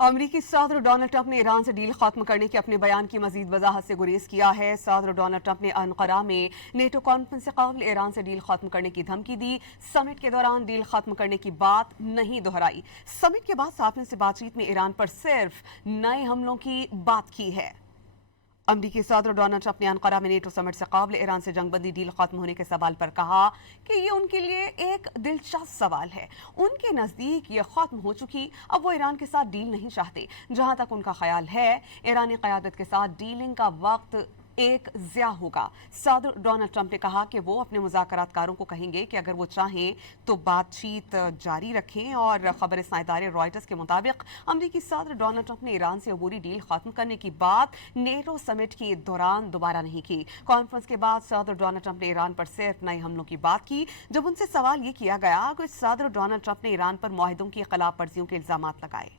अमरीकी सदर Donald Trump ने ईरान से डील खत्म करने के अपने बयान की मजीद वजाहत से गुरेज किया है। सदर डोनाल्ड ट्रंप ने अनकरा में नेटो कॉन्फ्रेंस से कबल ईरान से डील खत्म करने की धमकी दी। समिट के दौरान डील खत्म करने की बात नहीं दोहराई। समिट के बाद साफियों से बातचीत में ईरान पर सिर्फ नए हमलों की बात की है। अमरीकी सदर डोनाल्ड ट्रंप ने अनकरा में नेटो समिट से कबल ईरान से जंगबंदी डील खत्म होने के सवाल पर कहा कि ये उनके लिए एक दिलचस्प सवाल है। उनके नज़दीक ये खत्म हो चुकी, अब वो ईरान के साथ डील नहीं चाहते। जहां तक उनका ख्याल है, ईरानी क़यादत के साथ डीलिंग का वक्त एक ज़िया होगा। सदर डोनाल्ड ट्रंप ने कहा कि वो अपने मुज़ाकरातकारों को कहेंगे कि अगर वो चाहें तो बातचीत जारी रखें। और खबर-ए-रसां इदारे रॉयटर्स के मुताबिक अमरीकी सदर डोनाल्ड ट्रंप ने ईरान से अबूरी डील खत्म करने की बात नेटो समिट के दौरान दोबारा नहीं की। कॉन्फ्रेंस के बाद सदर डोनाल्ड ट्रंप ने ईरान पर सिर्फ नए हमलों की बात की। जब उनसे सवाल ये किया गया कि सदर डोनाल्ड ट्रंप ने ईरान पर मुआहिदों की खिलाफ वर्जियों के इल्जाम लगाए।